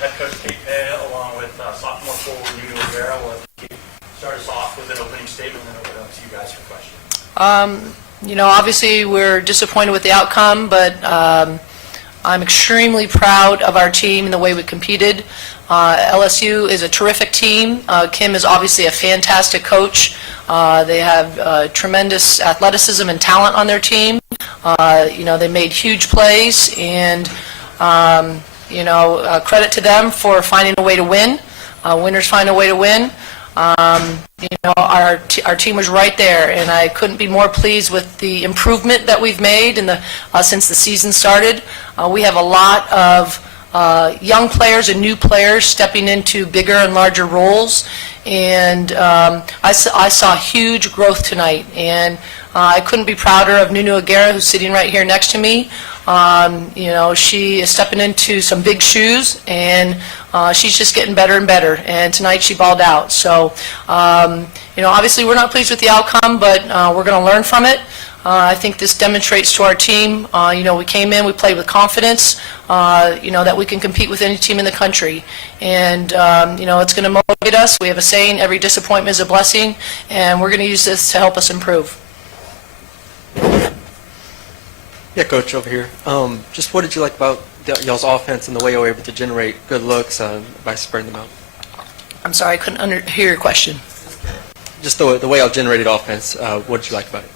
head coach Kate Pay, along with sophomore forward Nuno Rivera. We'll start us off with an opening statement and then open it up to you guys for questions. Obviously we're disappointed with the outcome, but I'm extremely proud of our team and the way we competed. LSU is a terrific team. Kim is obviously a fantastic coach. They have tremendous athleticism and talent on their team. They made huge plays, and credit to them for finding a way to win. Winners find a way to win. Our team was right there, and I couldn't be more pleased with the improvement that we've made since the season started. We have a lot of young players and new players stepping into bigger and larger roles, and I saw huge growth tonight, and I couldn't be prouder of Nuno Aguirre, who's sitting right here next to me. She is stepping into some big shoes, and she's just getting better and better, and tonight she balled out. So, obviously we're not pleased with the outcome, but we're going to learn from it. I think this demonstrates to our team, we came in, we played with confidence, that we can compete with any team in the country. And, it's going to motivate us. We have a saying, every disappointment is a blessing, and we're going to use this to help us improve. Yeah, Coach, over here. Just what did you like about y'all's offense and the way you were able to generate good looks by spreading them out? I'm sorry, I couldn't hear your question. Just the way y'all generated offense, what did you like about it?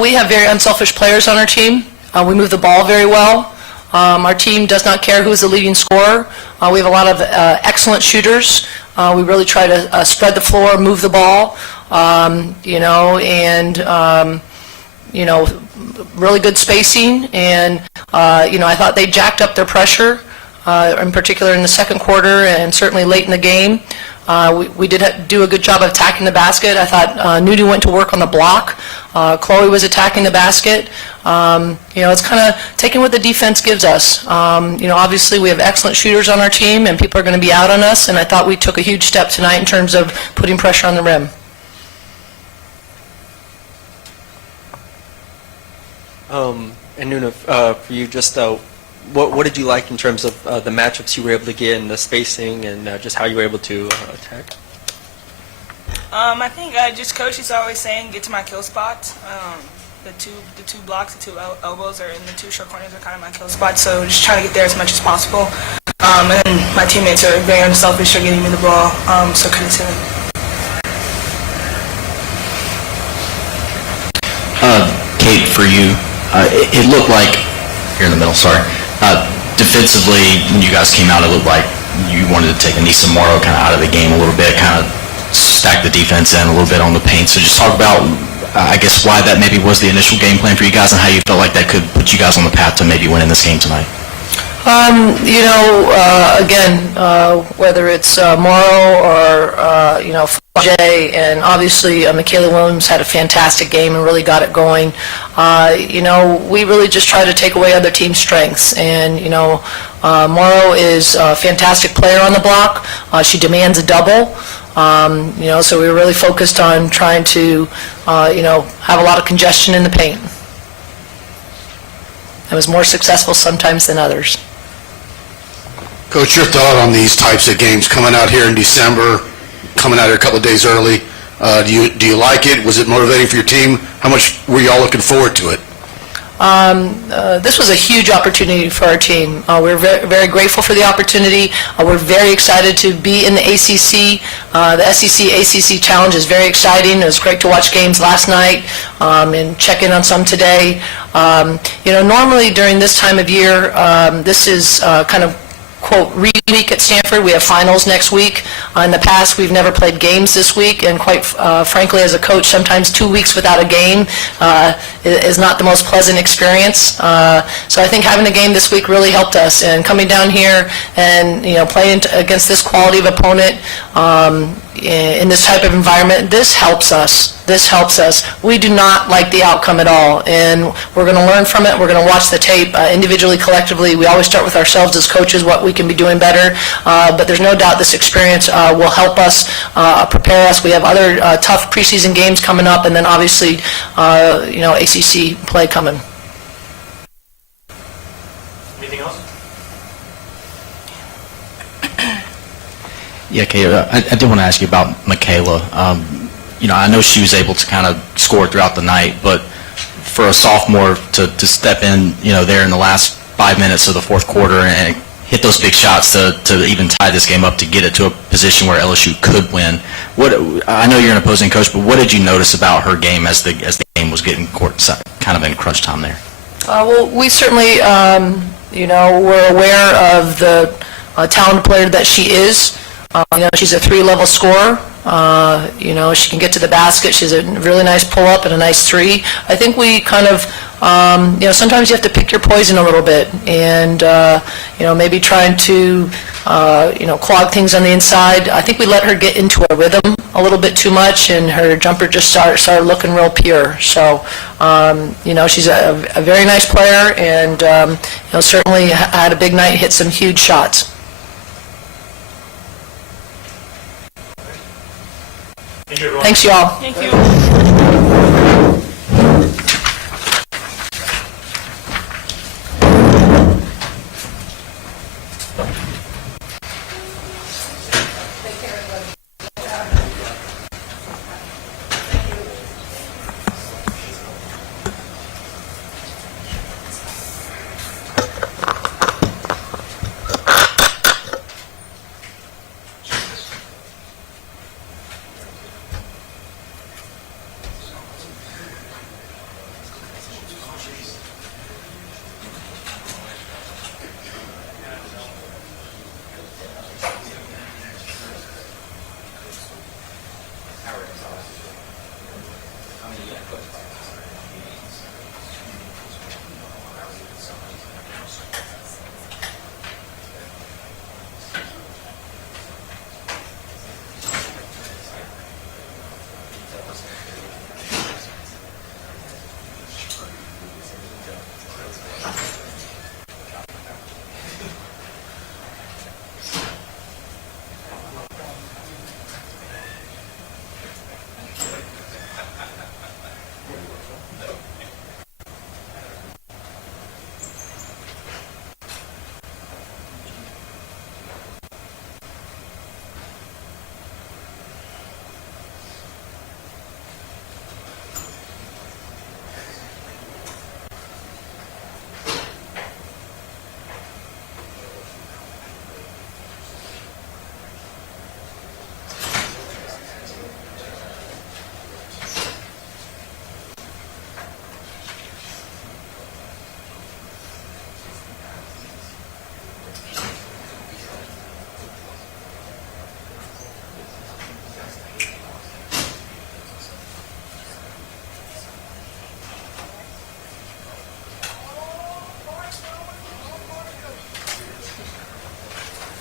We have very unselfish players on our team. We move the ball very well. Our team does not care who's the leading scorer. We have a lot of excellent shooters. We really try to spread the floor, move the ball, really good spacing. And, I thought they jacked up their pressure, in particular in the second quarter and certainly late in the game. We did do a good job of attacking the basket. I thought Nudie went to work on the block. Chloe was attacking the basket. It's kind of taking what the defense gives us. Obviously we have excellent shooters on our team, and people are going to be out on us, and I thought we took a huge step tonight in terms of putting pressure on the rim. And Nuna, for you, just what did you like in terms of the matchups you were able to get and the spacing and just how you were able to attack? I think just Coach is always saying get to my kill spots. The two blocks, the two elbows are in the two short corners are kind of my kill spots. So just trying to get there as much as possible. And my teammates are very unselfish for getting me the ball. So credit to them. Kate, for you, it looked like, here in the middle, sorry, defensively, when you guys came out, it looked like you wanted to take Anissa Morrow kind of out of the game a little bit, kind of stack the defense in a little bit on the paint. So just talk about, I guess, why that maybe was the initial game plan for you guys and how you felt like that could put you guys on the path to maybe winning this game tonight. Whether it's Morrow or, Jay, and obviously Michaela Williams had a fantastic game and really got it going. We really just try to take away other teams' strengths. And, Morrow is a fantastic player on the block. She demands a double. So we were really focused on trying to, have a lot of congestion in the paint. It was more successful sometimes than others. Coach, your thought on these types of games coming out here in December, coming out here a couple of days early? Do you like it? Was it motivating for your team? How much were y'all looking forward to it? This was a huge opportunity for our team. We're very, very grateful for the opportunity. We're very excited to be in the ACC. The SEC-ACC Challenge is very exciting. It was great to watch games last night and check in on some today. Normally during this time of year, this is kind of quote, read week at Stanford. We have finals next week. In the past, we've never played games this week, and quite frankly, as a coach, sometimes 2 weeks without a game is not the most pleasant experience. So I think having a game this week really helped us, and coming down here and playing against this quality of opponent in this type of environment, this helps us. This helps us. We do not like the outcome at all, and we're going to learn from it. We're going to watch the tape individually, collectively. We always start with ourselves as coaches, what we can be doing better, but there's no doubt this experience will help us, prepare us. We have other tough preseason games coming up, and then obviously, ACC play coming. Anything else? Yeah, Kayla, I did want to ask you about Michaela. I know she was able to kind of score throughout the night, but for a sophomore to step in, there in the last 5 minutes of the fourth quarter and hit those big shots to even tie this game up to get it to a position where LSU could win. I know you're an opposing coach, but what did you notice about her game as the game was getting kind of in crunch time there? Well, we certainly, we're aware of the talented player that she is. She's a 3-level scorer. She can get to the basket. She's a really nice pull-up and a nice 3. I think we kind of, sometimes you have to pick your poison a little bit and, maybe trying to, clog things on the inside. I think we let her get into a rhythm a little bit too much, and her jumper just started looking real pure. So, she's a very nice player and, certainly had a big night, hit some huge shots. Thank you, everyone. Thanks, y'all. Thank you.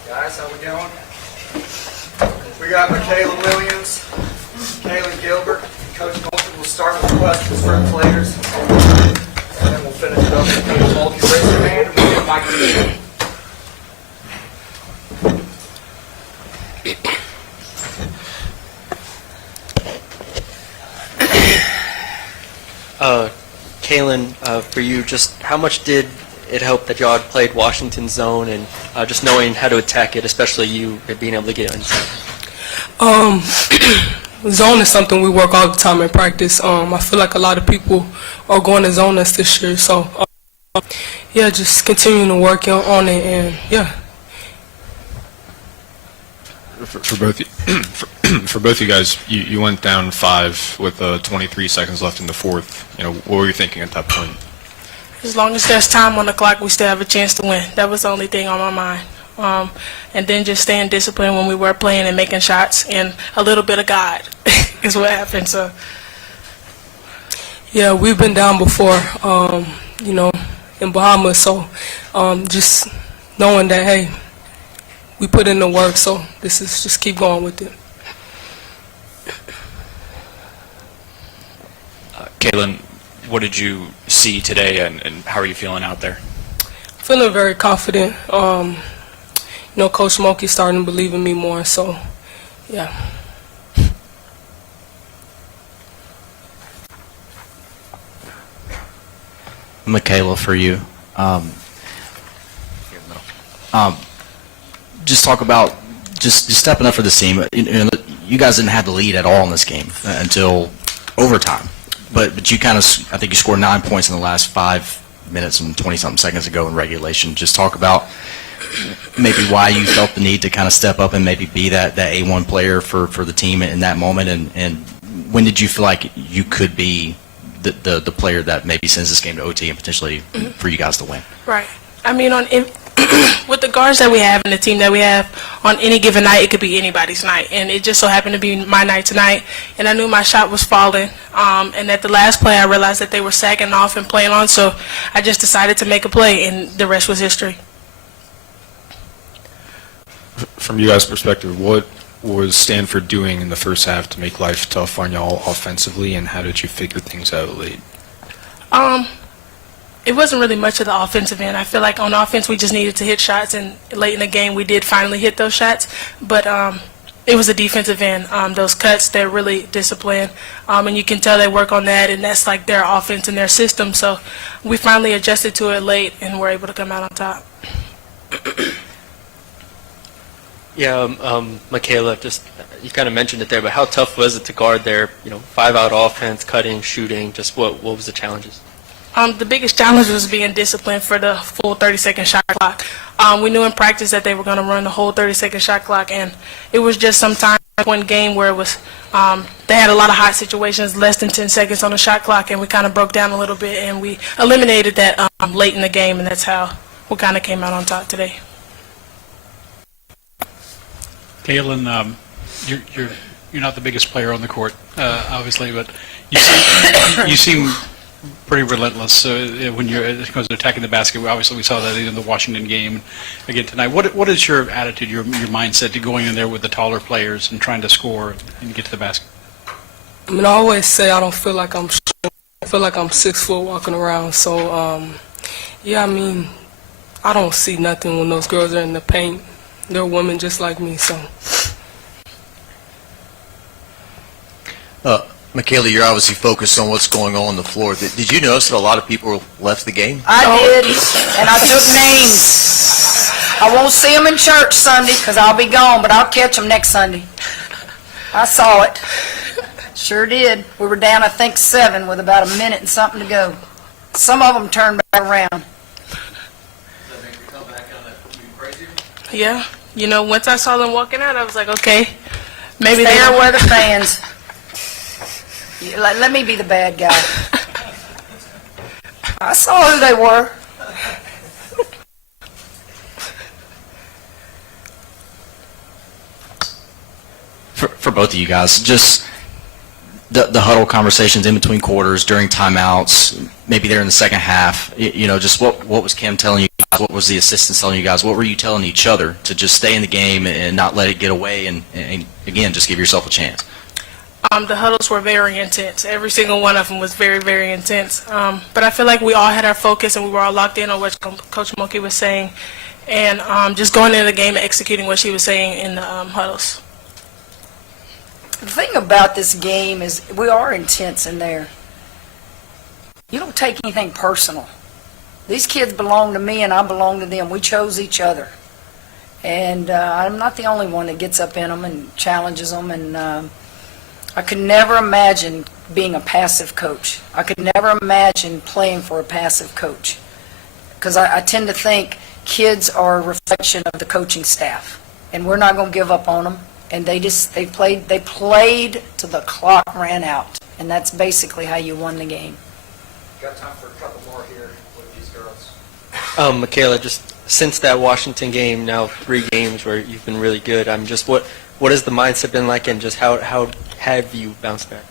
Guys, how we doing? We got Michaela Williams, Kaylin Gilbert, Coach Mulkey. We'll start with questions for the players, and then we'll finish it up with Coach Mulkey. Raise your hand and we'll get Mike. Kaylin, for you, just how much did it help that y'all had played Washington zone and just knowing how to attack it, especially you being able to get inside? Zone is something we work all the time in practice. I feel like a lot of people are going to zone us this year, so yeah, just continuing to work on it, and yeah. For both you guys, you went down 5 with 23 seconds left in the fourth. What were you thinking at that point? As long as there's time on the clock, we still have a chance to win. That was the only thing on my mind. And then just staying disciplined when we were playing and making shots, and a little bit of God is what happened. So, yeah, we've been down before, in Bahamas. So, just knowing that, hey, we put in the work. So this is just keep going with it. Kaylin, what did you see today, and how are you feeling out there? Feeling very confident. Coach Mulkey starting to believe in me more, so yeah. Michaela, for you. Just talk about just stepping up for this team. You guys didn't have the lead at all in this game until overtime. But you kind of, I think you scored 9 points in the last 5 minutes and 20-something seconds ago in regulation. Just talk about maybe why you felt the need to kind of step up and maybe be that A1 player for the team in that moment, and when did you feel like you could be the player that maybe sends this game to OT and potentially for you guys to win? Right. I mean, with the guards that we have and the team that we have, on any given night, it could be anybody's night. And it just so happened to be my night tonight. And I knew my shot was falling. And at the last play, I realized that they were sagging off and playing on. So I just decided to make a play, and the rest was history. From you guys' perspective, what was Stanford doing in the first half to make life tough on y'all offensively, and how did you figure things out late? It wasn't really much of the offensive end. I feel like on offense we just needed to hit shots, and late in the game we did finally hit those shots. But it was the defensive end. Those cuts, they're really disciplined, and you can tell they work on that, and that's like their offense and their system. So we finally adjusted to it late, and were able to come out on top. Yeah, Michaela, just you kind of mentioned it there, but how tough was it to guard their 5-out offense, cutting, shooting? Just what was the challenges? The biggest challenge was being disciplined for the full 30-second shot clock. We knew in practice that they were going to run the whole 30-second shot clock, and it was just sometimes one game where it was they had a lot of hot situations, less than 10 seconds on the shot clock, and we kind of broke down a little bit, and we eliminated that late in the game, and that's how we kind of came out on top today. Kaylin, you're not the biggest player on the court, obviously, but you seem pretty relentless when it comes to attacking the basket. Obviously, we saw that in the Washington game again tonight. What is your attitude, your mindset to going in there with the taller players and trying to score and get to the basket? I mean, I always say I don't feel like I'm short. I feel like I'm 6 foot walking around. So, yeah, I mean, I don't see nothing when those girls are in the paint. They're women just like me, so. Michaela, you're obviously focused on what's going on the floor. Did you notice that a lot of people left the game? I did, and I took names. I won't see them in church Sunday because I'll be gone, but I'll catch them next Sunday. I saw it. Sure did. We were down, I think, 7 with about a minute and something to go. Some of them turned back around. Yeah, once I saw them walking out, I was like, okay, maybe they Fair don't. weather fans. Let me be the bad guy. I saw who they were. For both of you guys, just the huddle conversations in between quarters, during timeouts, maybe there in the second half, just what was Kim telling you guys? What was the assistants telling you guys? What were you telling each other to just stay in the game and not let it get away and again, just give yourself a chance? The huddles were very intense. Every single one of them was very, very intense. But I feel like we all had our focus and we were all locked in on what Coach Mulkey was saying, and just going into the game and executing what she was saying in the huddles. The thing about this game is we are intense in there. You don't take anything personal. These kids belong to me and I belong to them. We chose each other. And I'm not the only one that gets up in them and challenges them. And I could never imagine being a passive coach. I could never imagine playing for a passive coach. Because I tend to think kids are a reflection of the coaching staff. And we're not going to give up on them. And they played till the clock ran out. And that's basically how you won the game. Got time for a couple more here with these girls. Michaela, just since that Washington game, now 3 games where you've been really good, just what has the mindset been like, and just how have you bounced back?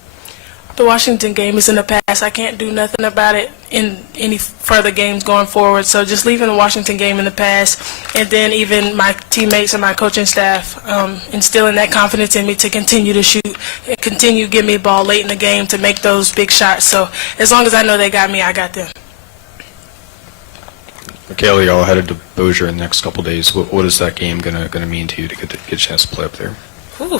The Washington game is in the past. I can't do nothing about it in any further games going forward. So just leaving the Washington game in the past, and then even my teammates and my coaching staff instilling that confidence in me to continue to shoot and continue to give me the ball late in the game to make those big shots. So as long as I know they got me, I got them. Michaela, y'all headed to Bossier in the next couple days. What is that game gonna mean to you to get a chance to play up there? Ooh,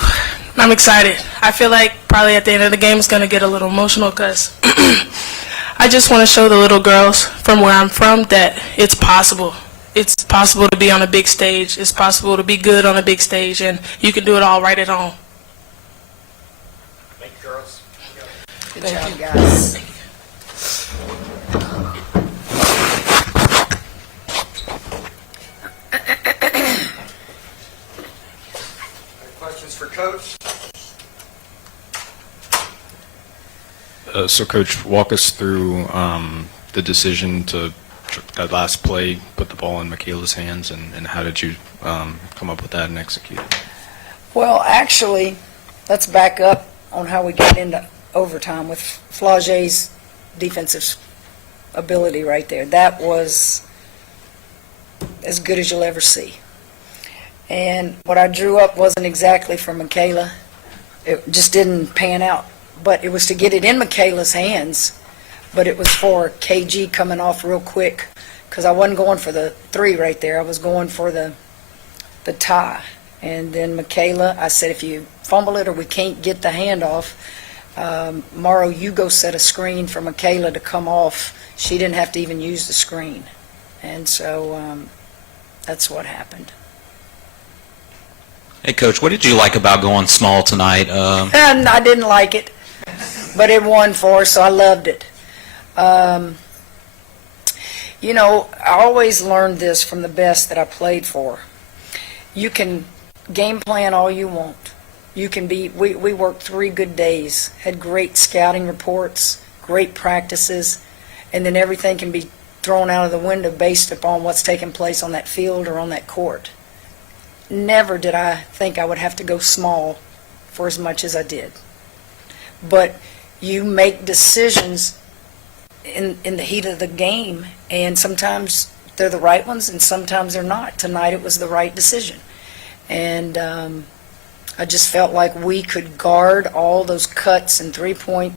I'm excited. I feel like probably at the end of the game it's going to get a little emotional because I just want to show the little girls from where I'm from that it's possible. It's possible to be on a big stage. It's possible to be good on a big stage, and you can do it all right at home. Thank you, girls. Good job, guys. Any questions for Coach? So, Coach, walk us through the decision to, that last play, put the ball in Michaela's hands, and how did you come up with that and execute it? Well, actually, let's back up on how we got into overtime with Flage's defensive ability right there. That was as good as you'll ever see. And what I drew up wasn't exactly for Michaela. It just didn't pan out. But it was to get it in Michaela's hands, but it was for KG coming off real quick, because I wasn't going for the 3 right there. I was going for the tie. And then Michaela, I said, if you fumble it or we can't get the handoff, Morrow, you go set a screen for Michaela to come off. She didn't have to even use the screen. And so that's what happened. Hey, Coach, what did you like about going small tonight? And I didn't like it, but it won for us, so I loved it. You know, I always learned this from the best that I played for. You can game plan all you want. You can be, we worked 3 good days, had great scouting reports, great practices, and then everything can be thrown out of the window based upon what's taking place on that field or on that court. Never did I think I would have to go small for as much as I did. But you make decisions in the heat of the game, and sometimes they're the right ones and sometimes they're not. Tonight it was the right decision. And I just felt like we could guard all those cuts and three-point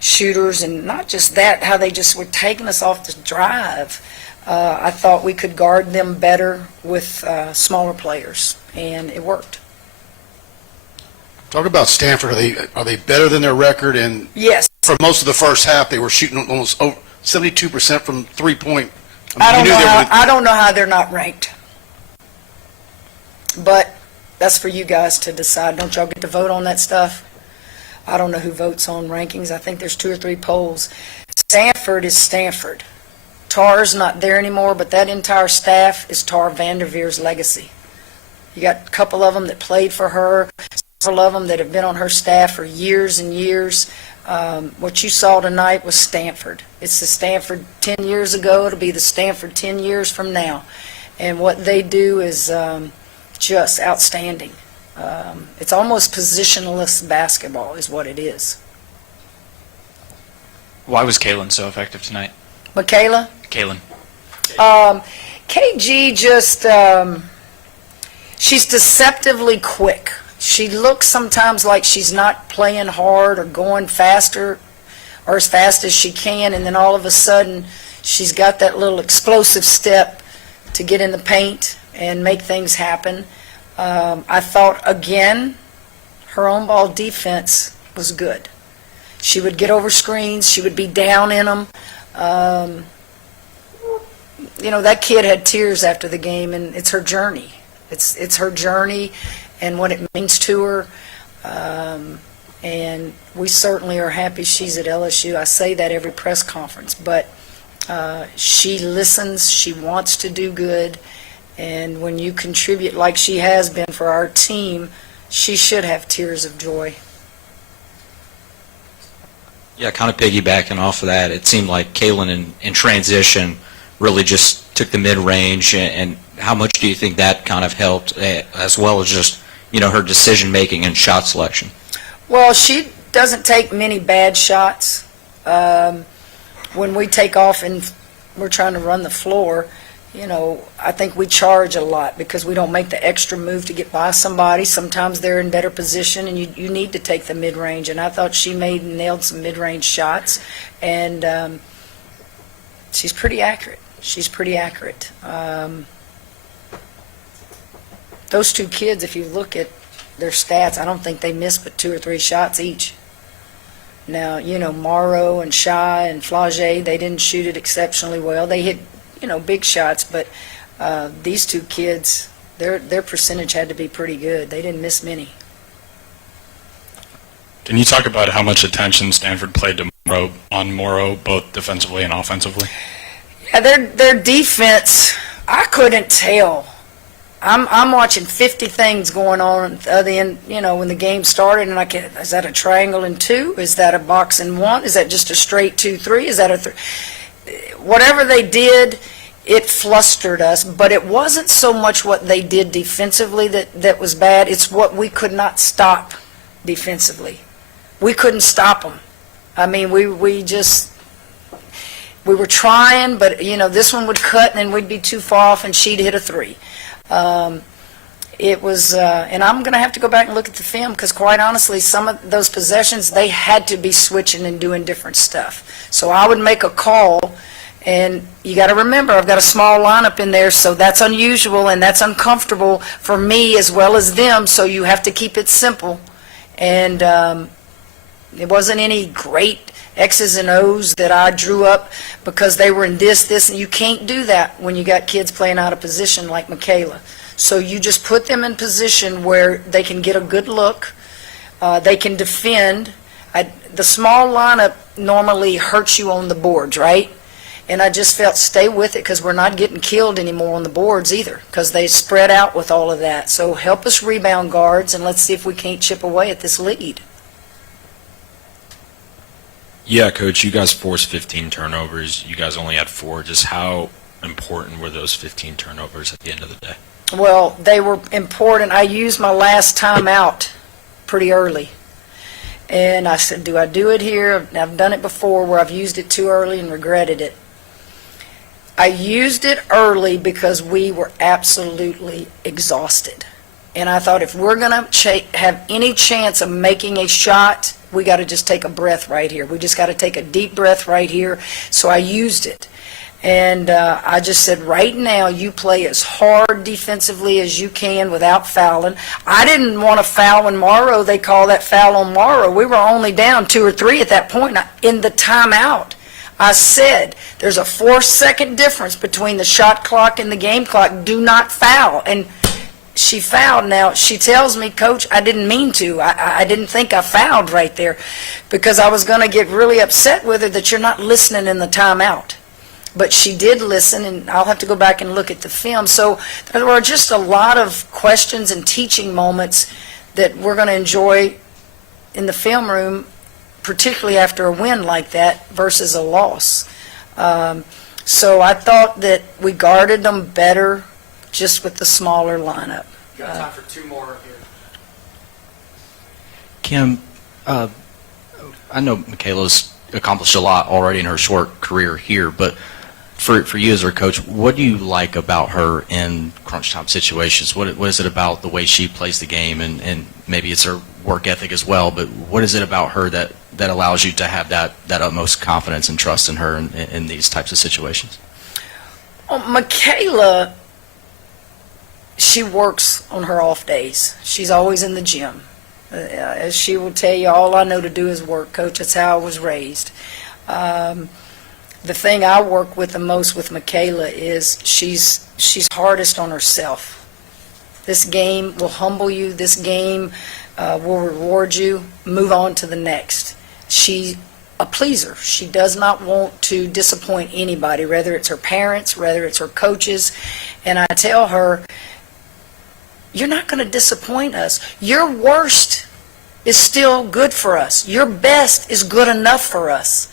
shooters, and not just that, how they just were taking us off the drive. I thought we could guard them better with smaller players, and it worked. Talk about Stanford. Are they better than their record? And Yes. for most of the first half, they were shooting almost 72% from three-point. I don't know how they're not ranked. But that's for you guys to decide. Don't y'all get to vote on that stuff? I don't know who votes on rankings. I think there's 2 or 3 polls. Stanford is Stanford. Tar's not there anymore, but that entire staff is Tar Vanderveer's legacy. You got a couple of them that played for her, several of them that have been on her staff for years and years. What you saw tonight was Stanford. It's the Stanford 10 years ago. It'll be the Stanford 10 years from now. And what they do is just outstanding. It's almost positionless basketball is what it is. Why was Kaylin so effective tonight? Michaela? Kaylin. KG just, she's deceptively quick. She looks sometimes like she's not playing hard or going faster or as fast as she can, and then all of a sudden she's got that little explosive step to get in the paint and make things happen. I thought, again, her on-ball defense was good. She would get over screens. She would be down in them. You know, that kid had tears after the game, and it's her journey. It's her journey and what it means to her. And we certainly are happy she's at LSU. I say that every press conference, but she listens. She wants to do good. And when you contribute like she has been for our team, she should have tears of joy. Yeah, kind of piggybacking off of that, it seemed like Kaylin in transition really just took the mid-range, and how much do you think that kind of helped, as well as just, you know, her decision-making and shot selection? Well, she doesn't take many bad shots. When we take off and we're trying to run the floor, you know, I think we charge a lot because we don't make the extra move to get by somebody. Sometimes they're in better position, and you need to take the mid-range. And I thought she nailed some mid-range shots, and she's pretty accurate. She's pretty accurate. Those 2 kids, if you look at their stats, I don't think they missed but 2 or 3 shots each. Now, you know, Morrow and Shy and Flage, they didn't shoot it exceptionally well. They hit, you know, big shots, but these two kids, their percentage had to be pretty good. They didn't miss many. Can you talk about how much attention Stanford played to Morrow, both defensively and offensively? Yeah, their defense, I couldn't tell. I'm watching 50 things going on other than, when the game started, and is that a triangle and 2? Is that a box and 1? Is that just a straight 2-3? Is that a whatever they did, it flustered us, but it wasn't so much what they did defensively that was bad. It's what we could not stop defensively. We couldn't stop them. I mean, we were trying, but, this one would cut, and then we'd be too far off, and she'd hit a 3. It was, and I'm going to have to go back and look at the film, because quite honestly, some of those possessions, they had to be switching and doing different stuff. So I would make a call, and you got to remember, I've got a small lineup in there, so that's unusual, and that's uncomfortable for me as well as them, so you have to keep it simple. And it wasn't any great X's and O's that I drew up because they were in this, and you can't do that when you got kids playing out of position like Michaela. So you just put them in position where they can get a good look, they can defend. The small lineup normally hurts you on the boards, right? And I just felt stay with it because we're not getting killed anymore on the boards either because they spread out with all of that. So help us rebound guards, and let's see if we can't chip away at this lead. Yeah, Coach, you guys forced 15 turnovers. You guys only had 4. Just how important were those 15 turnovers at the end of the day? Well, they were important. I used my last timeout pretty early. And I said, do I do it here? I've done it before where I've used it too early and regretted it. I used it early because we were absolutely exhausted. And I thought if we're going to have any chance of making a shot, we got to just take a breath right here. We just got to take a deep breath right here. So I used it. And I just said, right now, you play as hard defensively as you can without fouling. I didn't want to foul when Morrow, they call that foul on Morrow. We were only down 2 or 3 at that point in the timeout. I said, there's a 4-second difference between the shot clock and the game clock. Do not foul. And she fouled. Now, she tells me, Coach, I didn't mean to. I didn't think I fouled right there because I was going to get really upset with her that you're not listening in the timeout. But she did listen, and I'll have to go back and look at the film. So there were just a lot of questions and teaching moments that we're going to enjoy in the film room, particularly after a win like that versus a loss. So I thought that we guarded them better just with the smaller lineup. You got time for 2 more here. Kim, I know Michaela's accomplished a lot already in her short career here, but for you as her coach, what do you like about her in crunch time situations? What is it about the way she plays the game, and maybe it's her work ethic as well, but what is it about her that allows you to have that utmost confidence and trust in her in these types of situations? Michaela, she works on her off days. She's always in the gym. As she will tell you, all I know to do is work, Coach. That's how I was raised. The thing I work with the most with Michaela is she's hardest on herself. This game will humble you. This game will reward you. Move on to the next. She's a pleaser. She does not want to disappoint anybody, whether it's her parents, whether it's her coaches. And I tell her, you're not going to disappoint us. Your worst is still good for us. Your best is good enough for us.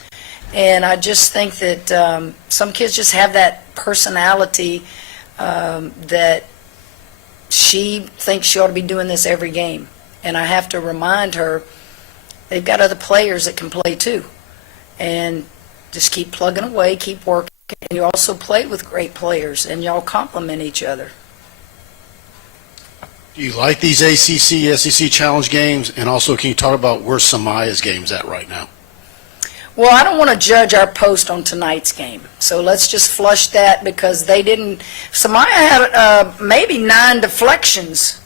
And I just think that some kids just have that personality that she thinks she ought to be doing this every game. And I have to remind her they've got other players that can play too. And just keep plugging away, keep working. And you also play with great players, and y'all complement each other. Do you like these ACC, SEC challenge games? And also, can you talk about where Samaya's game's at right now? Well, I don't want to judge our post on tonight's game, so let's just flush that because they didn't. Samaya had maybe 9 deflections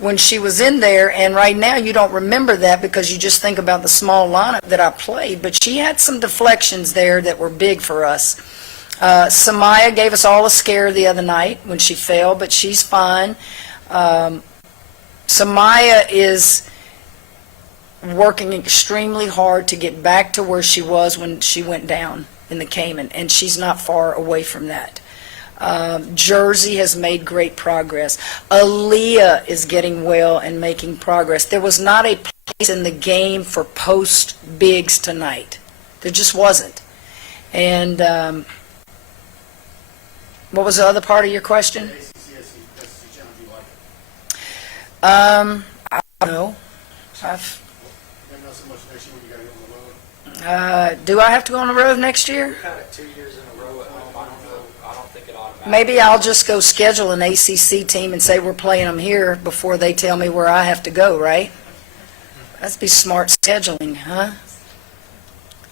when she was in there, and right now you don't remember that because you just think about the small lineup that I played, but she had some deflections there that were big for us. Samaya gave us all a scare the other night when she fell, but she's fine. Samaya is working extremely hard to get back to where she was when she went down in the Cayman, and she's not far away from that. Jersey has made great progress. Aaliyah is getting well and making progress. There was not a place in the game for post bigs tonight. There just wasn't. And what was the other part of your question? I don't know. Do I have to go on the road next year? We've had it 2 years in a row at home. I don't know. I don't think it automatically. Maybe I'll just go schedule an ACC team and say we're playing them here before they tell me where I have to go, right? That'd be smart scheduling, huh?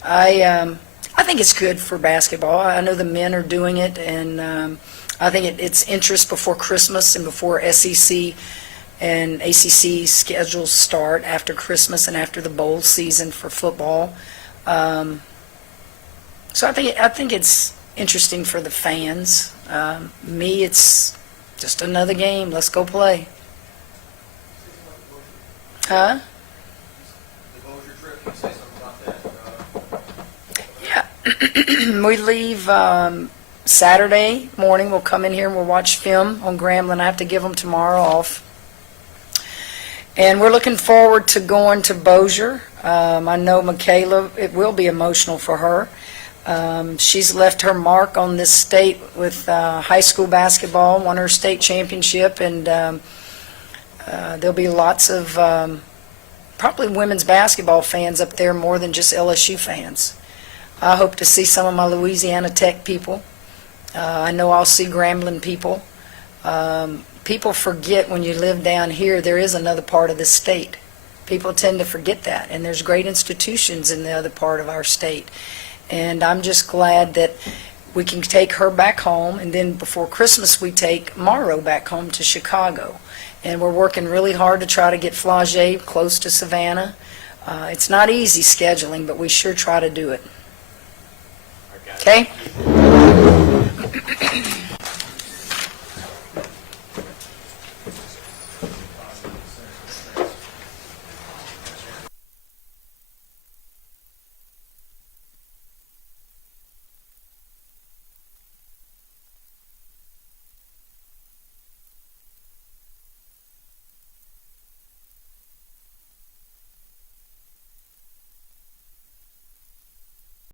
I think it's good for basketball. I know the men are doing it, and I think it's interest before Christmas and before SEC and ACC schedules start after Christmas and after the bowl season for football. So I think it's interesting for the fans. Me, it's just another game. Let's go play. Huh? Yeah. We leave Saturday morning. We'll come in here and we'll watch film on Grambling. I have to give them tomorrow off. And we're looking forward to going to Bossier. I know Michaela, it will be emotional for her. She's left her mark on this state with high school basketball, won her state championship, and there'll be lots of probably women's basketball fans up there more than just LSU fans. I hope to see some of my Louisiana Tech people. I know I'll see Grambling people. People forget when you live down here, there is another part of the state. People tend to forget that, and there's great institutions in the other part of our state. And I'm just glad that we can take her back home, and then before Christmas we take Morrow back home to Chicago. And we're working really hard to try to get Flagey close to Savannah. It's not easy scheduling, but we sure try to do it. Okay?